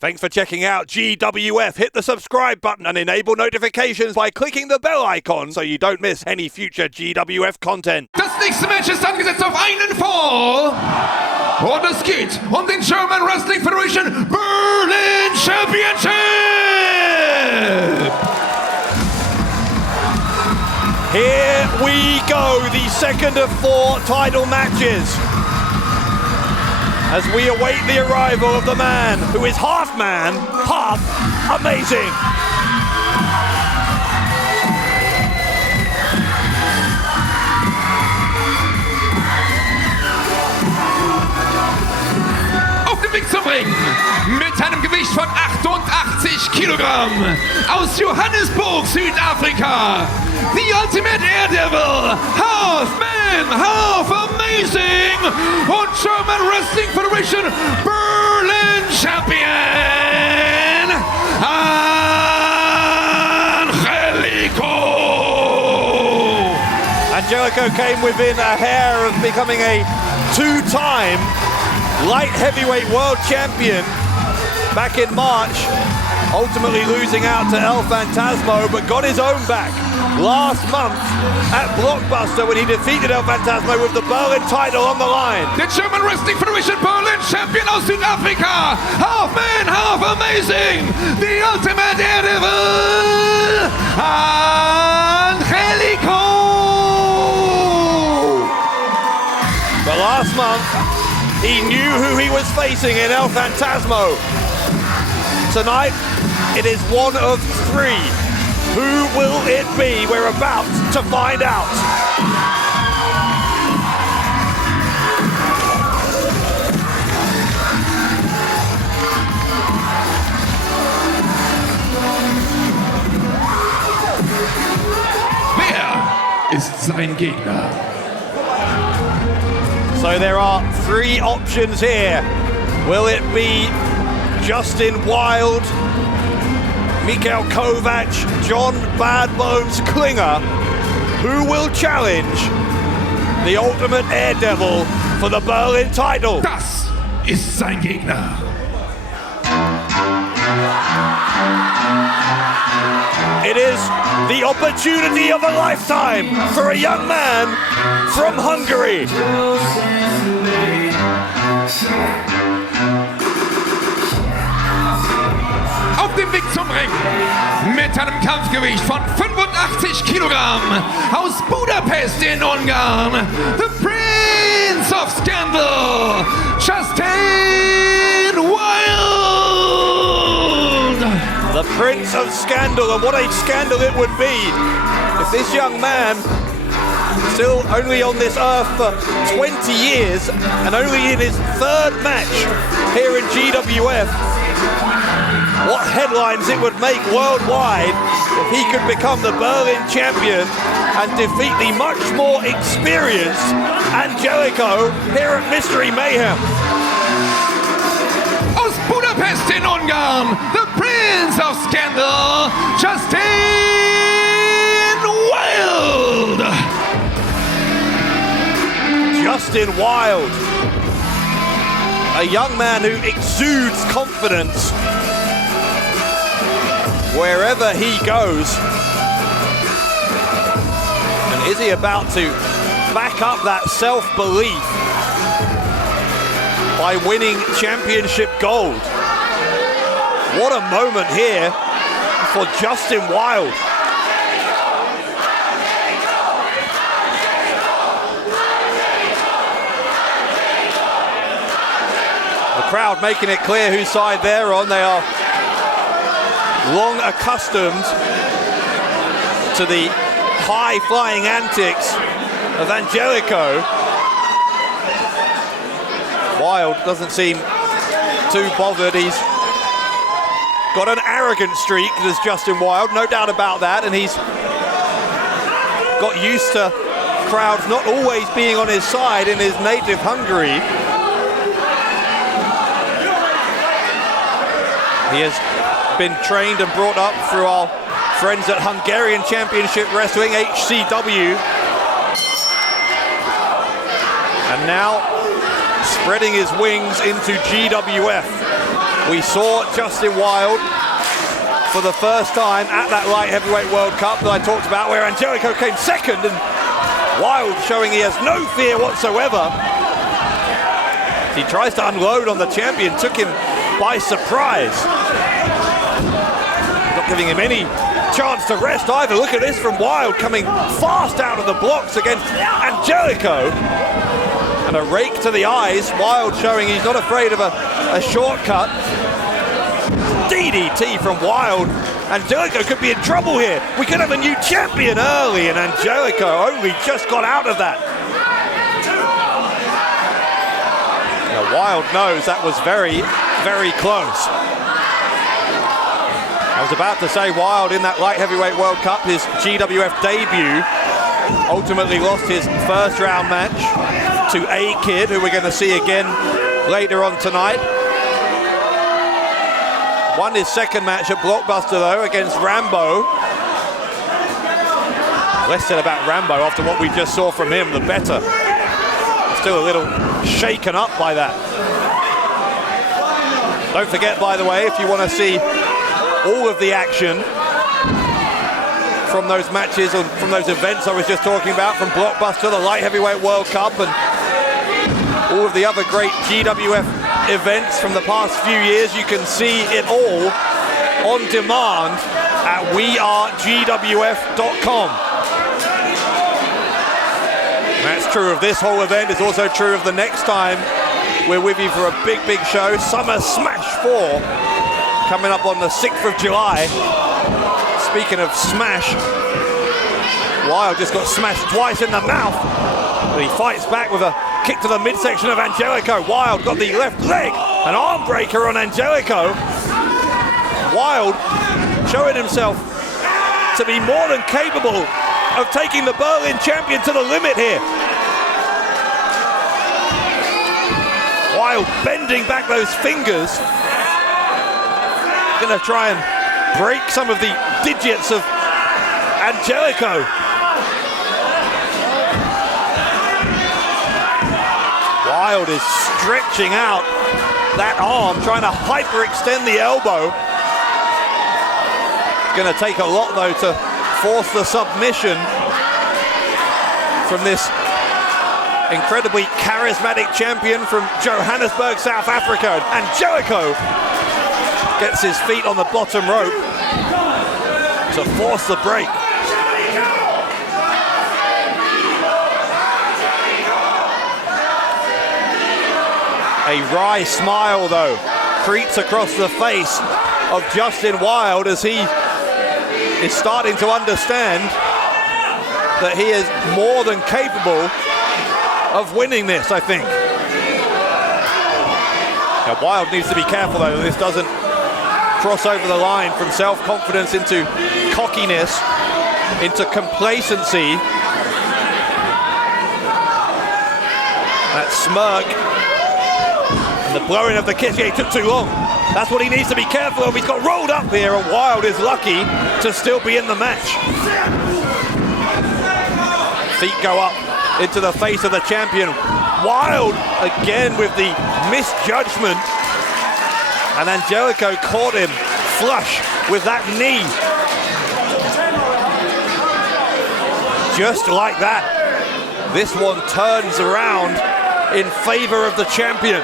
Thanks for checking out GWF. Hit the subscribe button and enable notifications by clicking the bell icon so you don't miss any future GWF content. Das nächste Match ist angesetzt auf einen Fall. Und es geht um den German Wrestling Federation Berlin Championship. Here we go, the second of 4 title matches. As we await the arrival of the man who is half man, half amazing. Auf dem Weg zum Ring mit einem Gewicht von 88 Kilogramm aus Johannesburg, Südafrika. The Ultimate Daredevil, half man, half amazing, und German Wrestling Federation Berlin Champion, Angelico. Angelico came within a hair of becoming a 2-time light heavyweight world champion back in March, ultimately losing out to El Phantasmo, but got his own back last month at Blockbuster when he defeated El Phantasmo with the Berlin title on the line. The German Wrestling Federation Berlin Champion aus Südafrika, half man, half amazing, the Ultimate Daredevil, Angelico. But last month, he knew who he was facing in El Phantasmo. Tonight, it is one of 3. Who will it be? We're about to find out. Wer ist sein Gegner? So there are 3 options here. Will it be Justin Wylde, Mikhail Kovac, John Bad Bones Klinger? Who will challenge the Ultimate Daredevil for the Berlin title? Das ist sein Gegner. It is the opportunity of a lifetime for a young man from Hungary. Auf dem Weg zum Ring mit einem Kampfgewicht von 85 Kilogramm aus Budapest in Ungarn, the Prince of Scandal, Justin Wylde. The Prince of Scandal, and what a scandal it would be if this young man, still only on this earth for 20 years and only in his 3rd match here in GWF, what headlines it would make worldwide if he could become the Berlin champion and defeat the much more experienced Angelico here at Mystery Mayhem. Aus Budapest in Ungarn, the Prince of Scandal, Justin Wylde. Justin Wylde, a young man who exudes confidence wherever he goes. And is he about to back up that self-belief by winning championship gold? What a moment here for Justin Wylde. The crowd making it clear whose side they're on. They are long accustomed to the high-flying antics of Angelico. Wylde doesn't seem too bothered. He's got an arrogant streak, there's Justin Wylde, no doubt about that, and he's got used to crowds not always being on his side in his native Hungary. He has been trained and brought up through our friends at Hungarian Championship Wrestling, HCW. And now spreading his wings into GWF. We saw Justin Wylde for the first time at that light heavyweight World Cup that I talked about, where Angelico came second, and Wylde showing he has no fear whatsoever. He tries to unload on the champion, took him by surprise. Not giving him any chance to rest either. Look at this from Wylde, coming fast out of the blocks against Angelico. And a rake to the eyes. Wylde showing he's not afraid of a shortcut. DDT from Wylde. Angelico could be in trouble here. We could have a new champion early, and Angelico only just got out of that. Now Wylde knows that was very, very close. I was about to say Wylde in that light heavyweight World Cup, his GWF debut, ultimately lost his first round match to A-Kid, who we're going to see again later on tonight. Won his second match at Blockbuster though against Rambo. Less said about Rambo after what we just saw from him, the better. Still a little shaken up by that. Don't forget, by the way, if you want to see all of the action from those matches and from those events I was just talking about, from Blockbuster, the Light Heavyweight World Cup, and all of the other great GWF events from the past few years, you can see it all on demand at wearegwf.com. That's true of this whole event. It's also true of the next time we're with you for a big, big show. Summer Smash 4 coming up on the 6th of July. Speaking of smash, Wylde just got smashed twice in the mouth. But he fights back with a kick to the midsection of Angelico. Wylde got the left leg, an arm breaker on Angelico. Wylde showing himself to be more than capable of taking the Berlin champion to the limit here. Wylde bending back those fingers. Gonna try and break some of the digits of Angelico. Wylde is stretching out that arm, trying to hyperextend the elbow. Gonna take a lot though to force the submission from this incredibly charismatic champion from Johannesburg, South Africa. Angelico gets his feet on the bottom rope to force the break. A wry smile though creeps across the face of Justin Wylde as he is starting to understand that he is more than capable of winning this, I think. Now Wylde needs to be careful though that this doesn't cross over the line from self-confidence into cockiness, into complacency. That smirk and the blowing of the kiss. Yeah, he took too long. That's what he needs to be careful of. He's got rolled up here, and Wylde is lucky to still be in the match. Feet go up into the face of the champion. Wylde again with the misjudgment. And Angelico caught him flush with that knee. Just like that, this one turns around in favor of the champion.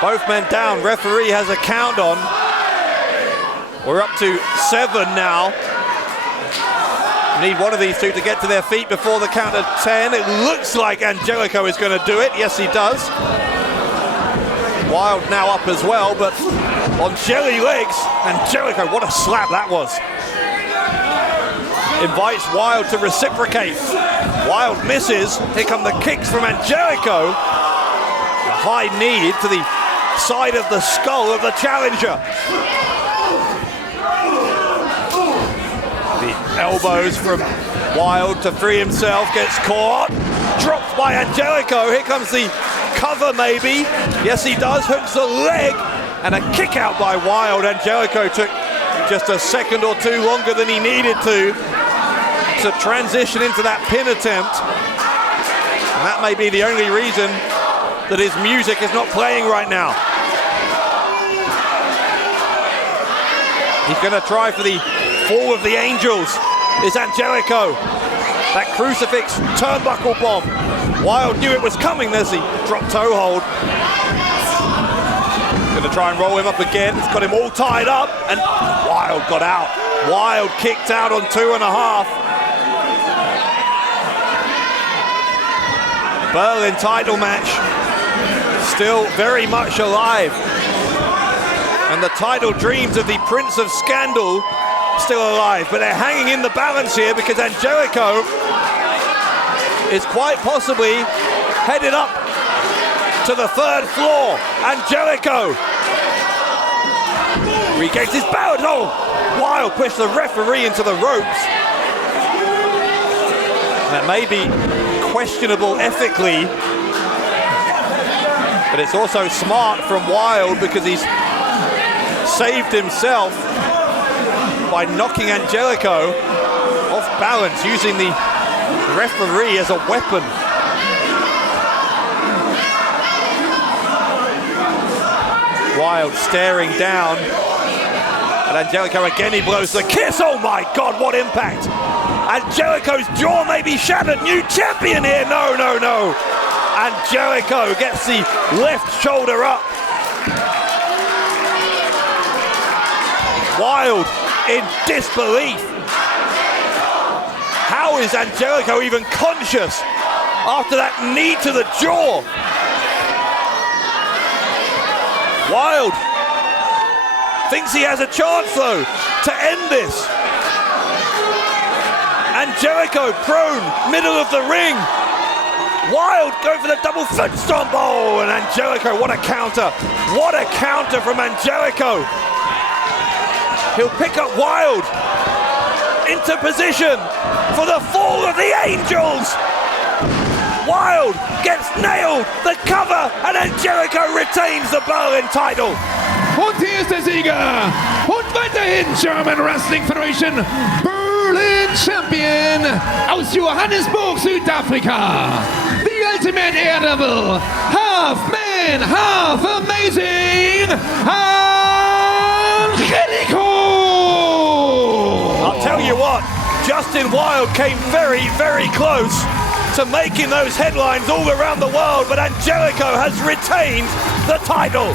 Both men down. Referee has a count on. We're up to 7 now. Need one of these two to get to their feet before the count of 10. It looks like Angelico is going to do it. Yes, he does. Wylde now up as well, but on jelly legs. Angelico, what a slap that was. Invites Wylde to reciprocate. Wylde misses. Here come the kicks from Angelico. A high knee to the side of the skull of the challenger. The elbows from Wylde to free himself, gets caught, dropped by Angelico. Here comes the cover maybe. Yes, he does, hooks the leg, and a kick out by Wylde. Angelico took just a second or two longer than he needed to transition into that pin attempt. And that may be the only reason that his music is not playing right now. He's going to try for the fall of the angels. Is Angelico. That crucifix turnbuckle bomb. Wylde knew it was coming as he dropped toe hold. Going to try and roll him up again. It's got him all tied up, and Wylde got out. Wylde kicked out on 2.5. Berlin title match still very much alive. And the title dreams of the Prince of Scandal still alive, but they're hanging in the balance here because Angelico is quite possibly headed up to the 3rd floor. Angelico regains his balance. Oh, Wylde pushed the referee into the ropes. That may be questionable ethically, but it's also smart from Wylde because he's saved himself by knocking Angelico off balance, using the referee as a weapon. Wylde staring down at Angelico again. He blows the kiss. Oh my God, what impact! Angelico's jaw may be shattered. New champion here. No, no, no. Angelico gets the left shoulder up. Wylde in disbelief. How is Angelico even conscious after that knee to the jaw? Wylde thinks he has a chance though to end this. Angelico prone, middle of the ring. Wylde going for the double foot stomp. Oh, and Angelico, what a counter. What a counter from Angelico. He'll pick up Wylde into position for the fall of the angels. Wylde gets nailed, the cover, and Angelico retains the Berlin title. Und hier ist der Sieger und weiterhin German Wrestling Federation Berlin Champion aus Johannesburg, Südafrika. The Ultimate Daredevil, half man, half amazing, Angelico! I'll tell you what, Justin Wylde came very, very close to making those headlines all around the world, but Angelico has retained the title.